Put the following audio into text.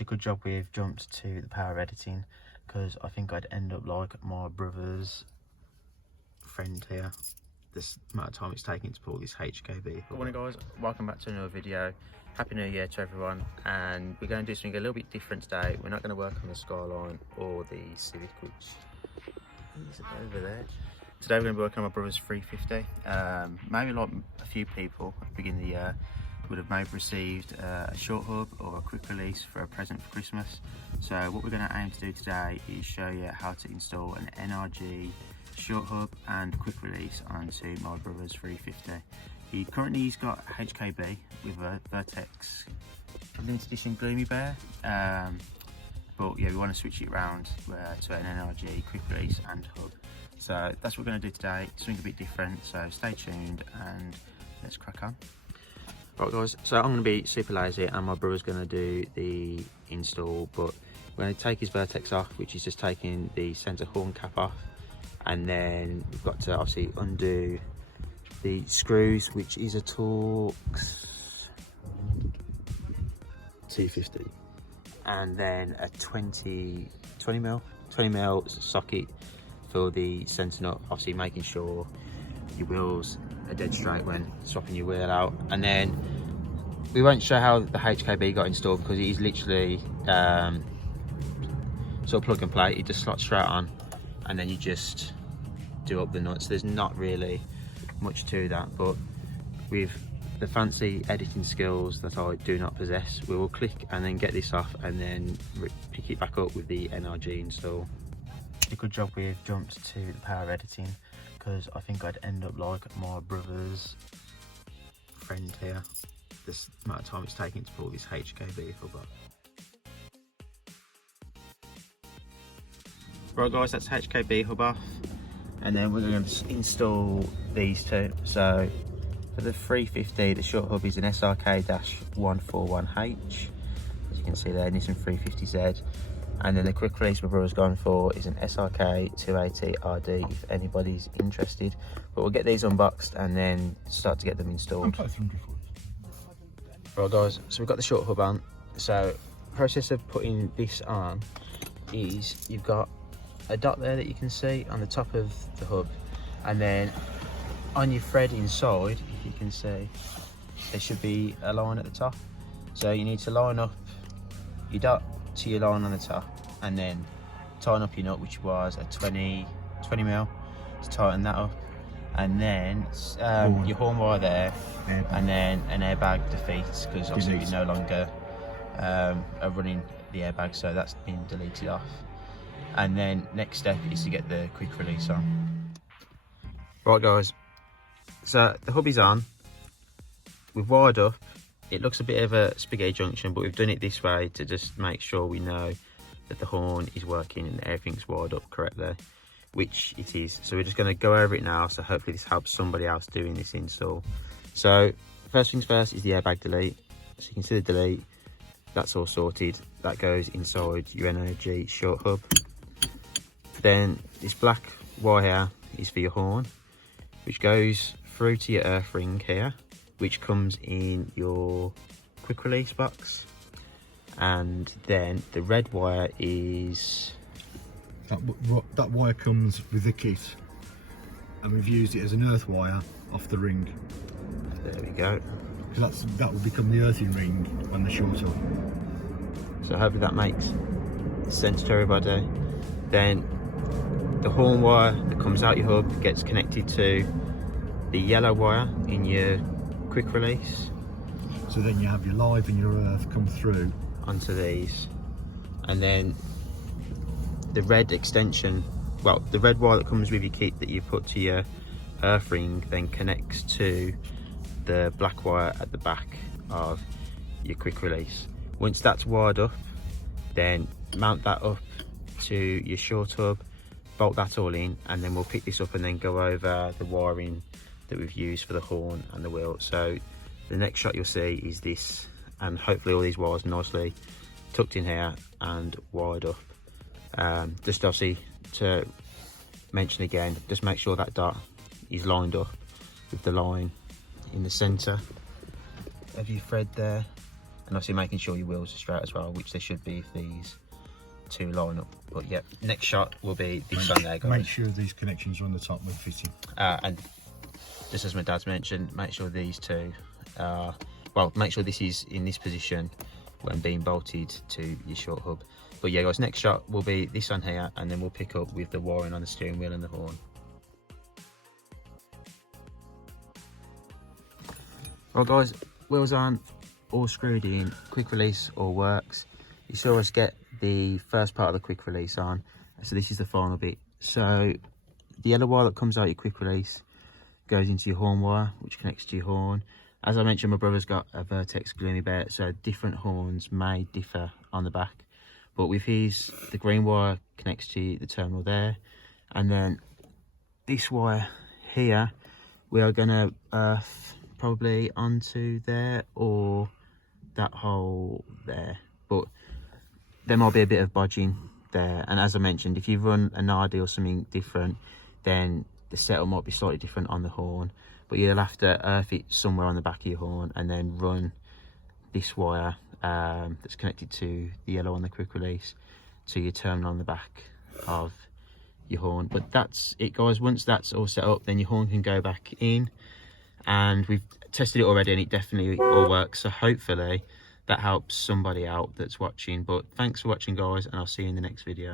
A good job we've jumped to the power of editing, because I think I'd end up like my brother's friend here. This amount of time it's taking to pull this HKB. Good morning guys, welcome back to another video. Happy New Year to everyone, and we're going to do something a little bit different today. We're not going to work on the Skyline or the Civic, which is over there. Today we're going to be working on my brother's 350. Maybe like a few people at the beginning of the year would have maybe received a short hub or a quick release for a present for Christmas. So what we're going to aim to do today is show you how to install an NRG short hub and quick release onto my brother's 350. He's got HKB with a Vertex limited edition Gloomy Bear, but yeah, we want to switch it around to an NRG quick release and hub. So that's what we're going to do today, something a bit different, so stay tuned and let's crack on. Right guys, so I'm going to be super lazy and my brother's going to do the install, but we're going to take his Vertex off, which is just taking the centre horn cap off, and then we've got to obviously undo the screws, which is a Torx T50, and then a 20 mil socket for the centre nut, obviously making sure your wheels are dead straight when swapping your wheel out. And then we won't show how the HKB got installed because it is literally sort of plug and play. It just slots straight on and then you just do up the nuts. There's not really much to that, but with the fancy editing skills that I do not possess, we will click and then get this off and then pick it back up with the NRG install. A good job we've jumped to the power of editing, because I think I'd end up like my brother's friend here. This amount of time it's taking to pull this HKB hub up. Right guys, that's HKB hub off, and then we're going to install these two. So for the 350, the short hub is an SRK-141H, as you can see there, Nissan 350Z. And then the quick release my brother's gone for is an SRK-280RD if anybody's interested. But we'll get these unboxed and then start to get them installed. Right guys, so we've got the short hub on. So the process of putting this on is you've got a dot there that you can see on the top of the hub, and then on your thread inside, if you can see, there should be a line at the top. So you need to line up your dot to your line on the top and then tighten up your nut, which was a 20 mil, to tighten that up, and then your horn wire there, and then an airbag defeats, because obviously we no longer are running the airbag, so that's been deleted off. And then next step is to get the quick release on. Right guys, so the hub is on, we've wired up. It looks a bit of a spaghetti junction, but we've done it this way to just make sure we know that the horn is working and everything's wired up correctly, which it is. So we're just going to go over it now, so hopefully this helps somebody else doing this install. So first things first is the airbag delete. So you can see the delete, that's all sorted. That goes inside your NRG short hub. Then this black wire is for your horn, which goes through to your earth ring here, which comes in your quick release box. And then the red wire is... That wire comes with the kit, and we've used it as an earth wire off the ring. There we go. Because that will become the earthing ring when the short up. So hopefully that makes sense to everybody. Then the horn wire that comes out your hub gets connected to the yellow wire in your quick release. So then you have your live and your earth come through onto these, and then the red extension, well, the red wire that comes with your kit that you put to your earth ring then connects to the black wire at the back of your quick release. Once that's wired up, then mount that up to your short hub, bolt that all in, and then we'll pick this up and then go over the wiring that we've used for the horn and the wheel. So the next shot you'll see is this, and hopefully all these wires nicely tucked in here and wired up. Just obviously to mention again, just make sure that dot is lined up with the line in the center of your thread there, and obviously making sure your wheels are straight as well, which they should be if these two line up. But yeah, next shot will be this on there, guys. Make sure these connections are on the top when fitting. And just as my dad's mentioned, make sure these two well, make sure this is in this position when being bolted to your short hub. But yeah guys, next shot will be this on here, and then we'll pick up with the wiring on the steering wheel and the horn. Right guys, wheels on, all screwed in, quick release all works. You saw us get the first part of the quick release on, so this is the final bit. So the yellow wire that comes out your quick release goes into your horn wire, which connects to your horn. As I mentioned, my brother's got a Vertex gloomy bear, so different horns may differ on the back. But with his, the green wire connects to the terminal there, and then this wire here, we are going to earth probably onto there or that hole there. But there might be a bit of bodging there, and as I mentioned, if you run an RD or something different, then the setup might be slightly different on the horn. But you'll have to earth it somewhere on the back of your horn, and then run this wire that's connected to the yellow on the quick release to your terminal on the back of your horn. But that's it guys. Once that's all set up, then your horn can go back in, and we've tested it already and it definitely all works. So hopefully that helps somebody out that's watching. But thanks for watching guys, and I'll see you in the next video.